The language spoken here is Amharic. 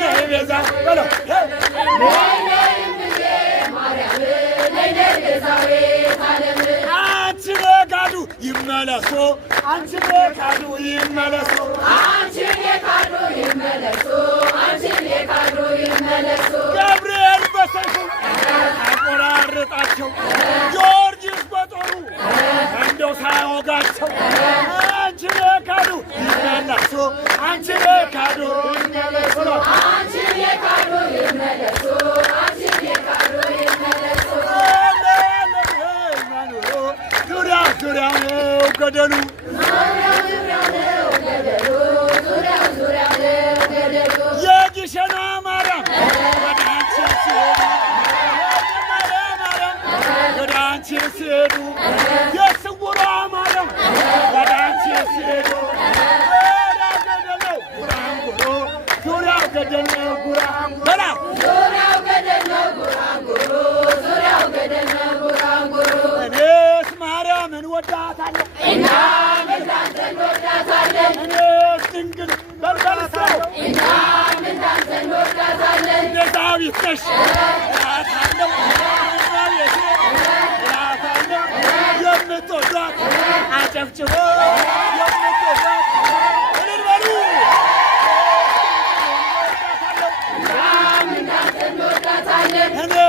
ነይ ቤዛ በለው አንቺ ለካዱ ይመለሱ አንቺ ለካዱ ይመለሱ አንቺ ለካዱ ይመለሱ አንቺ ለካዱ ይመለሱ ገብርኤል በሰይፉ አቆራረጣቸው ጊዮርጊስ በጦሩ እንደው ሳያወጋቸው አንቺ ለካዱ ይመለሱ አንቺ ለካዱ ይመለሱ አንቺ ለካዱ ይመለሱ አንቺ ለካዱ ይመለሱ ዙሪያው ነው ገደሉ የግሸኗ ማርያም ወደ አንቺ ሲሄዱ የስውሯ ማርያም ወደ አንቺ ሲሄዱ ዙሪያው ገደል ነው ጉራንጉሮ ዙሪያው ገደል ነው ጉራንጉሮ ዙሪያው ገደል ነው ጉራንጉሮ እኔስ ማርያምን ወዳታለሁ እኛም እንዳንተ እንወዳታለን እኔስ ድንግል በልበልሰው እኛም እንዳንተ እንወዳታለን ዳዊት ነሽ እላታለሁ እላታለሁ የምትወዷት አጨብጭቦ